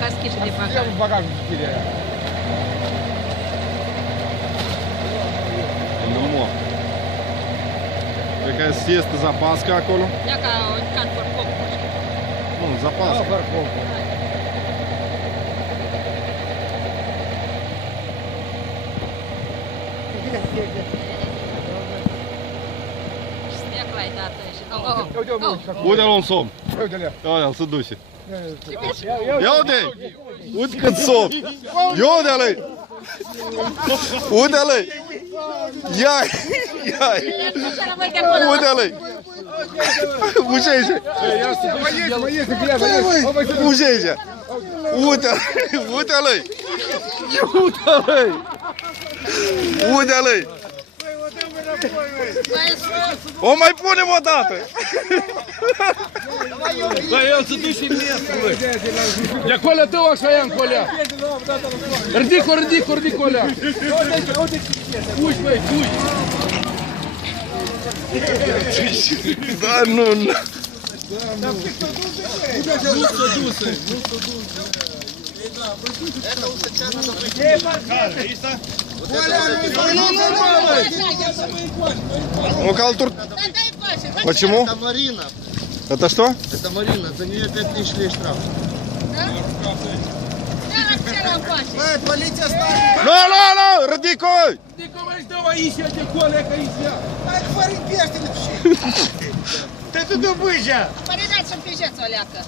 ca schișe de bagaj. Ia bagajul cu chiria aia. Nu mă. Cred că este zapasca acolo? Ia ca o can por poco. Nu, zapasca. Fără pompa. Снег лай дată și... Uite-l un somn. Uite-le. Aia, se duce. Ia uite! Uite cât somn! Ia uite-l! Uite-l! Ia! Ia! Uite-l! Ușește! Mai este, că ia, mai este. Ușește! Uite-l! Uite-l! Uite-l! Uite-l! O mai punem o dată! Da, el se duce în nestul, băi. De acolo tău așa ia în colea. Ridic-o, ridic-o, ridic-o alea. Puși, băi, puși. Da, nu, nu. Nu s-o duse. Ну, калтур. Почему? Это Марина. Это что? Это Марина. За нее 5000 лей штраф. Полиция ставит. Nu, ridicoi! Ridic-o, mai îți dau aici, de colea, că aici ia. Hai, fără pește. Te tu de bâja. Părinați să-mi pijeți o leacă.